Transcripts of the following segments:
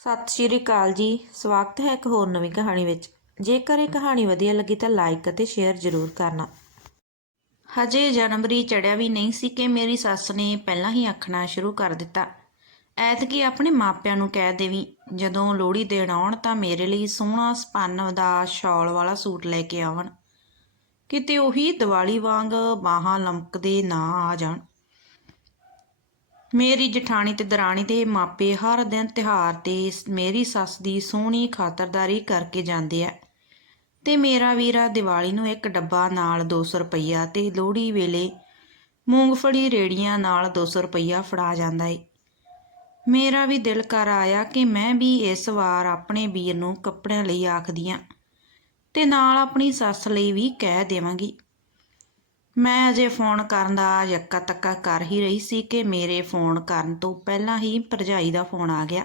ਸਤਿ ਸ਼੍ਰੀ ਅਕਾਲ ਜੀ। ਸਵਾਗਤ ਹੈ ਇੱਕ ਹੋਰ ਨਵੀਂ ਕਹਾਣੀ ਵਿੱਚ। ਜੇਕਰ ਇਹ ਕਹਾਣੀ ਵਧੀਆ ਲੱਗੀ ਤਾਂ ਲਾਈਕ ਅਤੇ ਸ਼ੇਅਰ ਜ਼ਰੂਰ ਕਰਨਾ। ਹਜੇ ਜਨਵਰੀ ਚੜਿਆ ਵੀ ਨਹੀਂ ਸੀ ਕਿ ਮੇਰੀ ਸੱਸ ਨੇ ਪਹਿਲਾਂ ਹੀ ਆਖਣਾ ਸ਼ੁਰੂ ਕਰ ਦਿੱਤਾ। ਐਤਕੀ ਆਪਣੇ ਮਾਪਿਆਂ ਨੂੰ ਕਹਿ ਦੇਵੀਂ, ਜਦੋਂ ਲੋਹੜੀ ਦੇਣ ਆਉਣ ਤਾਂ ਮੇਰੇ ਲਈ ਸੋਹਣਾ ਸਪੰਨ ਦਾ ਸ਼ਾਲ ਵਾਲਾ ਸੂਟ ਲੈ ਕੇ ਆਵਣ। ਕਿਤੇ ਉਹੀ ਦੀਵਾਲੀ ਵਾਂਗ ਬਾਹਾਂ ਲਮਕਦੇ ਨਾ ਆ ਜਾਣ। ਮੇਰੀ ਜਠਾਣੀ ਤੇ ਦਰਾਣੀ ਦੇ ਮਾਪੇ ਹਰ ਦਿਨ ਤਿਉਹਾਰ ਤੇ ਮੇਰੀ ਸੱਸ ਦੀ ਸੋਹਣੀ ਖਾਤਰਦਾਰੀ ਕਰਕੇ ਜਾਂਦੇ ਆ। ਤੇ ਮੇਰਾ ਵੀਰਾ ਦੀਵਾਲੀ ਨੂੰ ਇੱਕ ਡੱਬਾ ਨਾਲ 200 ਰੁਪਈਆ ਤੇ ਲੋਹੜੀ ਵੇਲੇ ਮੂੰਗਫਲੀ ਰੇੜੀਆਂ ਨਾਲ 200 ਰੁਪਈਆ ਫੜਾ ਜਾਂਦਾ ਏ। ਮੇਰਾ ਵੀ ਦਿਲ ਕਰ ਆਇਆ ਕਿ ਮੈਂ ਵੀ ਇਸ ਵਾਰ ਆਪਣੇ ਵੀਰ ਨੂੰ ਕੱਪੜਿਆਂ ਲਈ ਆਖਦੀਆਂ ਤੇ ਨਾਲ ਆਪਣੀ ਸੱਸ ਲਈ ਵੀ ਕਹਿ ਦੇਵਾਂਗੀ। ਮੈਂ ਅਜੇ ਫੋਨ ਕਰਨ ਦਾ ਯੱਕਾ ਤੱਕਾ ਕਰ ਹੀ ਰਹੀ ਸੀ ਕਿ ਮੇਰੇ ਫੋਨ ਕਰਨ ਤੋਂ ਪਹਿਲਾਂ ਹੀ ਭਰਜਾਈ ਦਾ ਫੋਨ ਆ ਗਿਆ।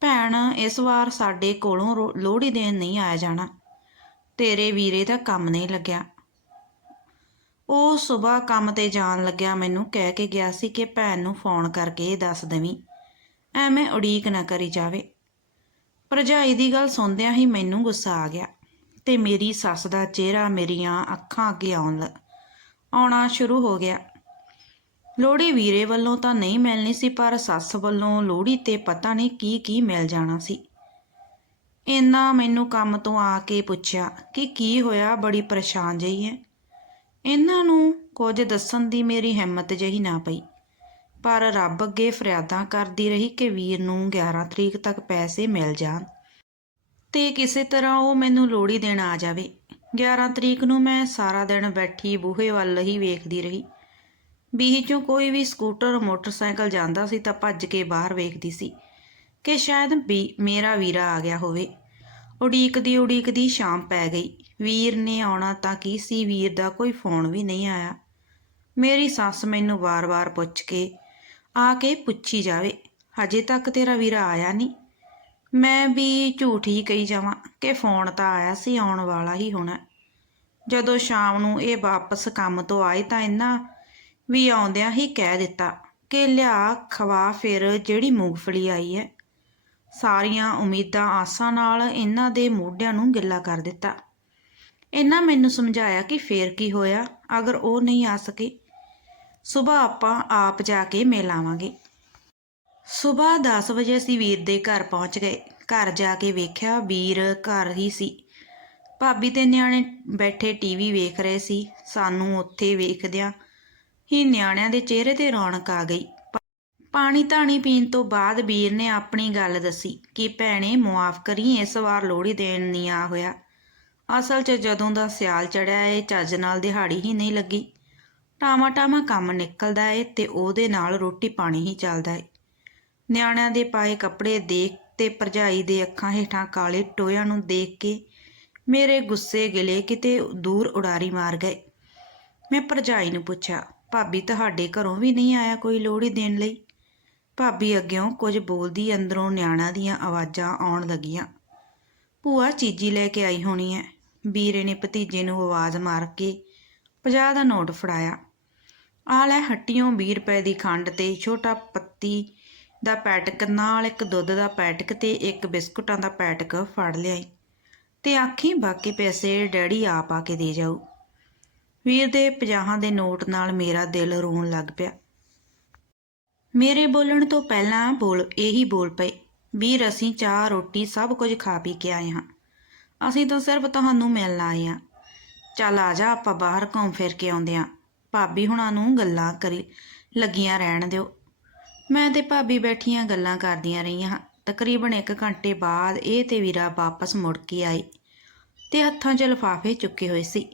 ਭੈਣ, ਇਸ ਵਾਰ ਸਾਡੇ ਕੋਲੋਂ ਰੋ- ਲੋਹੜੀ ਦੇਣ ਨਹੀਂ ਆਇਆ ਜਾਣਾ। ਤੇਰੇ ਵੀਰੇ ਦਾ ਕੰਮ ਨਹੀਂ ਲੱਗਿਆ। ਉਹ ਸਵੇਰ ਕੰਮ ਤੇ ਜਾਣ ਲੱਗਿਆ ਮੈਨੂੰ ਕਹਿ ਕੇ ਗਿਆ ਸੀ ਕਿ ਭੈਣ ਨੂੰ ਫੋਨ ਕਰਕੇ ਇਹ ਦੱਸ ਦੇਵੀਂ, ਐਵੇਂ ਉਡੀਕ ਨਾ ਕਰੀ ਜਾਵੇ। ਭਰਜਾਈ ਦੀ ਗੱਲ ਸੁਣਦਿਆਂ ਹੀ ਮੈਨੂੰ ਗੁੱਸਾ ਆ ਗਿਆ ਤੇ ਮੇਰੀ ਸੱਸ ਦਾ ਚਿਹਰਾ ਮੇਰੀਆਂ ਅੱਖਾਂ ਅੱਗੇ ਆਉਣ ਲ- ਆਉਣਾ ਸ਼ੁਰੂ ਹੋ ਗਿਆ। ਲੋਹੜੀ ਵੀਰੇ ਵੱਲੋਂ ਤਾਂ ਨਹੀਂ ਮਿਲਣੀ ਸੀ, ਪਰ ਸੱਸ ਵੱਲੋਂ ਲੋਹੜੀ ਤੇ ਪਤਾ ਨਹੀਂ ਕੀ ਕੀ ਮਿਲ ਜਾਣਾ ਸੀ। ਇੰਨਾ ਮੈਨੂੰ ਕੰਮ ਤੋਂ ਆ ਕੇ ਪੁੱਛਿਆ ਕਿ ਕੀ ਹੋਇਆ, ਬੜੀ ਪਰੇਸ਼ਾਨ ਜਿਹੀ ਹੈ ਇਹਨਾਂ ਨੂੰ ਕੁਝ ਦੱਸਣ ਦੀ ਮੇਰੀ ਹਿੰਮਤ ਜਿਹੀ ਨਾ ਪਈ। ਪਰ ਰੱਬ ਅੱਗੇ ਫਰਿਆਦਾਂ ਕਰਦੀ ਰਹੀ ਕਿ ਵੀਰ ਨੂੰ 11 ਤਰੀਕ ਤੱਕ ਪੈਸੇ ਮਿਲ ਜਾਣ ਤੇ ਕਿਸੇ ਤਰ੍ਹਾਂ ਉਹ ਮੈਨੂੰ ਲੋੜੀ ਦੇਣ ਆ ਜਾਵੇ। 11 ਤਰੀਕ ਨੂੰ ਮੈਂ ਸਾਰਾ ਦਿਨ ਬੈਠੀ ਬੂਹੇ ਵੱਲ ਹੀ ਵੇਖਦੀ ਰਹੀ। ਬੀਹੀ ਚੋਂ ਕੋਈ ਵੀ ਸਕੂਟਰ ਮੋਟਰਸਾਈਕਲ ਜਾਂਦਾ ਸੀ ਤਾਂ ਭੱਜ ਕੇ ਬਾਹਰ ਵੇਖਦੀ ਸੀ ਕਿ ਸ਼ਾਇਦ ਵੀ ਮੇਰਾ ਵੀਰਾ ਆ ਗਿਆ ਹੋਵੇ। ਉਡੀਕਦੀ ਉਡੀਕਦੀ ਸ਼ਾਮ ਪੈ ਗਈ। ਵੀਰ ਨੇ ਆਉਣਾ ਤਾਂ ਕੀ ਸੀ? ਵੀਰ ਦਾ ਕੋਈ ਫੋਨ ਵੀ ਨਹੀਂ ਆਇਆ। ਮੇਰੀ ਸੱਸ ਮੈਨੂੰ ਵਾਰ-ਵਾਰ ਪੁੱਛ ਕੇ ਆ ਕੇ ਪੁੱਛੀ ਜਾਵੇ। ਹਜੇ ਤੱਕ ਤੇਰਾ ਵੀਰਾ ਆਇਆ ਨਹੀਂ। ਮੈਂ ਵੀ ਝੂਠ ਹੀ ਕਹੀ ਜਾਵਾਂ ਕਿ ਫੋਨ ਤਾਂ ਆਇਆ ਸੀ, ਆਉਣ ਵਾਲਾ ਹੀ ਹੋਣਾ। ਜਦੋਂ ਸ਼ਾਮ ਨੂੰ ਇਹ ਵਾਪਸ ਕੰਮ ਤੋਂ ਆਏ ਤਾਂ ਇਹਨਾਂ ਵੀ ਆਉਂਦਿਆਂ ਹੀ ਕਹਿ ਦਿੱਤਾ ਕਿ ਲਿਆ ਖਵਾ ਫਿਰ ਜਿਹੜੀ ਮੂੰਗਫਲੀ ਆਈ ਹੈ। ਸਾਰੀਆਂ ਉਮੀਦਾਂ ਆਸਾਂ ਨਾਲ ਇਹਨਾਂ ਦੇ ਮੋਢਿਆਂ ਨੂੰ ਗਿੱਲਾ ਕਰ ਦਿੱਤਾ। ਇਹਨਾਂ ਮੈਨੂੰ ਸਮਝਾਇਆ ਕਿ ਫੇਰ ਕੀ ਹੋਇਆ, ਅਗਰ ਉਹ ਨਹੀਂ ਆ ਸਕੇ ਸਵੇਰ ਆਪਾਂ ਆਪ ਜਾ ਕੇ ਮਿਲ ਆਵਾਂਗੇ। ਸਵੇਰ 10 ਵਜੇ ਅਸੀਂ ਵੀਰ ਦੇ ਘਰ ਪਹੁੰਚ ਗਏ। ਘਰ ਜਾ ਕੇ ਵੇਖਿਆ ਵੀਰ ਘਰ ਹੀ ਸੀ। ਭਾਬੀ ਤੇ ਨਿਆਣੇ ਬੈਠੇ ਟੀਵੀ ਵੇਖ ਰਹੇ ਸੀ। ਸਾਨੂੰ ਉੱਥੇ ਵੇਖਦਿਆਂ ਹੀ ਨਿਆਣਿਆਂ ਦੇ ਚਿਹਰੇ ਤੇ ਰੌਣਕ ਆ ਗਈ। ਪਾਣੀ ਧਾਣੀ ਪੀਣ ਤੋਂ ਬਾਅਦ ਵੀਰ ਨੇ ਆਪਣੀ ਗੱਲ ਦੱਸੀ ਕਿ, ਭੈਣੇ, ਮੁਆਫ ਕਰੀ, ਇਸ ਵਾਰ ਲੋਹੜੀ ਦੇਣ ਨਹੀਂ ਆ ਹੋਇਆ। ਅਸਲ 'ਚ ਜਦੋਂ ਦਾ ਸਿਆਲ ਚੜਿਆ ਏ, ਚੱਜ ਨਾਲ ਦਿਹਾੜੀ ਹੀ ਨਹੀਂ ਲੱਗੀ। ਟਾਮਾ ਟਾਮਾ ਕੰਮ ਨਿਕਲਦਾ ਏ ਤੇ ਉਹਦੇ ਨਾਲ ਰੋਟੀ ਪਾਣੀ ਹੀ ਚੱਲਦਾ ਏ। ਨਿਆਣਿਆਂ ਦੇ ਪਾਏ ਕੱਪੜੇ ਦੇਖ ਤੇ ਭਰਜਾਈ ਦੇ ਅੱਖਾਂ ਹੇਠਾਂ ਕਾਲੇ ਟੋਇਆਂ ਨੂੰ ਦੇਖ ਕੇ ਮੇਰੇ ਗੁੱਸੇ ਗਿਲੇ ਕਿਤੇ ਦੂਰ ਉਡਾਰੀ ਮਾਰ ਗਏ। ਮੈਂ ਭਰਜਾਈ ਨੂੰ ਪੁੱਛਿਆ, ਭਾਬੀ, ਤੁਹਾਡੇ ਘਰੋਂ ਵੀ ਨਹੀਂ ਆਇਆ ਕੋਈ ਲੋਹੜੀ ਦੇਣ ਲਈ? ਭਾਬੀ ਅੱਗਿਓਂ ਕੁਝ ਬੋਲਦੀ ਅੰਦਰੋਂ ਨਿਆਣਿਆਂ ਦੀਆਂ ਆਵਾਜ਼ਾਂ ਆਉਣ ਲੱਗੀਆਂ। ਭੂਆ, ਚੀਜੀ ਲੈ ਕੇ ਆਈ ਹੋਣੀ ਐ। ਵੀਰੇ ਨੇ ਭਤੀਜੇ ਨੂੰ ਆਵਾਜ਼ ਮਾਰ ਕੇ 50 ਦਾ ਨੋਟ ਫੜਾਇਆ। ਆ ਲੈ ਹੱਟੀਆਂ 20 ਰੁਪਏ ਦੀ ਖੰਡ ਤੇ ਛੋਟਾ ਪੱਤੀ ਦਾ ਪੈਟਕ, ਨਾਲ ਇੱਕ ਦੁੱਧ ਦਾ ਪੈਟਕ ਤੇ ਇੱਕ ਬਿਸਕੁਟਾਂ ਦਾ ਪੈਟਕ ਫੜ ਲਿਆਈ ਤੇ ਆਖੀ, ਬਾਕੀ ਪੈਸੇ ਡੈਡੀ ਆਪ ਆ ਕੇ ਦੇ ਜਾਊ। ਵੀਰ ਦੇ 50 ਦੇ ਨੋਟ ਨਾਲ ਮੇਰਾ ਦਿਲ ਰੋਣ ਲੱਗ ਪਿਆ। ਮੇਰੇ ਬੋਲਣ ਤੋਂ ਪਹਿਲਾਂ ਬੋਲ ਇਹੀ ਬੋਲ ਪਏ, ਵੀਰ, ਅਸੀਂ ਚਾਹ, ਰੋਟੀ ਸਭ ਕੁਝ ਖਾ ਪੀ ਕੇ ਆਏ ਹਾਂ। ਅਸੀਂ ਤਾਂ ਸਿਰਫ ਤੁਹਾਨੂੰ ਮਿਲਣ ਆਏ ਹਾਂ। ਚੱਲ ਆ ਜਾ, ਆਪਾਂ ਬਾਹਰ ਘੁੰਮ ਫਿਰ ਕੇ ਆਉਂਦੇ ਹਾਂ। ਭਾਬੀ ਹੁਣਾਂ ਨੂੰ ਗੱਲਾਂ ਕਰੀ ਲੱਗੀਆਂ ਰਹਿਣ ਦਿਓ। ਮੈਂ ਤੇ ਭਾਬੀ ਬੈਠੀਆਂ ਗੱਲਾਂ ਕਰਦੀਆਂ ਰਹੀਆਂ ਤਕਰੀਬਨ 1 ਘੰਟੇ ਬਾਅਦ ਇਹ ਤੇ ਵੀਰਾ ਵਾਪਸ ਮੁੜ ਕੇ ਆਏ ਤੇ ਹੱਥਾਂ 'ਚ ਲਿਫਾਫੇ ਚੁੱਕੇ ਹੋਏ ਸੀ।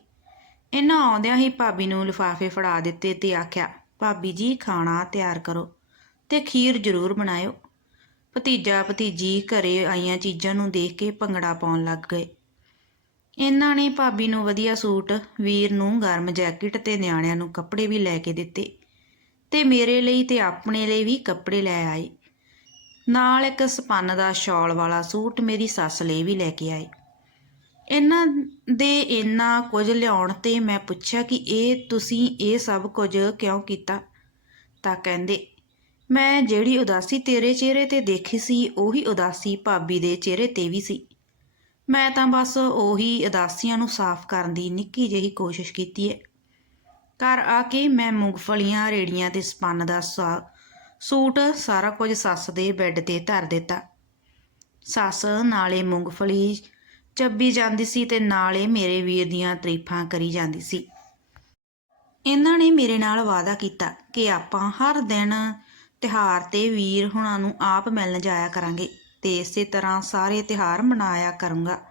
ਇਹਨਾਂ ਆਉਂਦਿਆਂ ਹੀ ਭਾਬੀ ਨੂੰ ਲਿਫਾਫੇ ਫੜਾ ਦਿੱਤੇ ਤੇ ਆਖਿਆ, ਭਾਬੀ ਜੀ, ਖਾਣਾ ਤਿਆਰ ਕਰੋ ਤੇ ਖੀਰ ਜ਼ਰੂਰ ਬਣਾਇਓ। ਭਤੀਜਾ ਭਤੀਜੀ ਘਰੇ ਆਈਆਂ ਚੀਜ਼ਾਂ ਨੂੰ ਦੇਖ ਕੇ ਭੰਗੜਾ ਪਾਉਣ ਲੱਗ ਗਏ। ਇਹਨਾਂ ਨੇ ਭਾਬੀ ਨੂੰ ਵਧੀਆ ਸੂਟ, ਵੀਰ ਨੂੰ ਗਰਮ ਜੈਕਟ ਤੇ ਨਿਆਣਿਆਂ ਨੂੰ ਕੱਪੜੇ ਵੀ ਲੈ ਕੇ ਦਿੱਤੇ। ਤੇ ਮੇਰੇ ਲਈ ਤੇ ਆਪਣੇ ਲਈ ਵੀ ਕੱਪੜੇ ਲੈ ਆਏ ਨਾਲ ਇੱਕ ਸਪੰਨ ਦਾ ਸ਼ਾਲ ਵਾਲਾ ਸੂਟ ਮੇਰੀ ਸੱਸ ਲਈ ਵੀ ਲੈ ਕੇ ਆਏ ਇਹਨਾਂ ਦੇ ਇੰਨਾ ਕੁਝ ਲਿਆਉਣ ਤੇ ਮੈਂ ਪੁੱਛਿਆ ਕਿ ਇਹ ਤੁਸੀਂ ਇਹ ਸਭ ਕੁਝ ਕਿਉਂ ਕੀਤਾ? ਤਾਂ ਕਹਿੰਦੇ, ਮੈਂ ਜਿਹੜੀ ਉਦਾਸੀ ਤੇਰੇ ਚਿਹਰੇ ਤੇ ਦੇਖੀ ਸੀ, ਉਹੀ ਉਦਾਸੀ ਭਾਬੀ ਦੇ ਚਿਹਰੇ ਤੇ ਵੀ ਸੀ। ਮੈਂ ਤਾਂ ਬਸ ਉਹੀ ਉਦਾਸੀਆਂ ਨੂੰ ਸਾਫ਼ ਕਰਨ ਦੀ ਨਿੱਕੀ ਜਿਹੀ ਕੋਸ਼ਿਸ਼ ਕੀਤੀ ਹੈ। ਘਰ ਆ ਕੇ ਮੈਂ ਮੂੰਗਫਲੀਆਂ, ਰੇੜੀਆਂ ਤੇ ਸਪੰਨ ਦਾ ਸਾ- ਸੂਟ ਸਾਰਾ ਕੁਝ ਸੱਸ ਦੇ ਬੈੱਡ ਤੇ ਧਰ ਦਿੱਤਾ। ਸੱਸ ਨਾਲੇ ਮੂੰਗਫਲੀ ਚੱਬੀ ਜਾਂਦੀ ਸੀ ਤੇ ਨਾਲੇ ਮੇਰੇ ਵੀਰ ਦੀਆਂ ਤਾਰੀਫਾਂ ਕਰੀ ਜਾਂਦੀ ਸੀ। ਇਹਨਾਂ ਨੇ ਮੇਰੇ ਨਾਲ ਵਾਅਦਾ ਕੀਤਾ ਕਿ ਆਪਾਂ ਹਰ ਦਿਨ ਤਿਹਾਰ ਤੇ ਵੀਰ ਹੁਣਾਂ ਨੂੰ ਆਪ ਮਿਲਣ ਜਾਇਆ ਕਰਾਂਗੇ ਤੇ ਇਸੇ ਤਰ੍ਹਾਂ ਸਾਰੇ ਤਿਹਾਰ ਮਨਾਇਆ ਕਰੂੰਗਾ।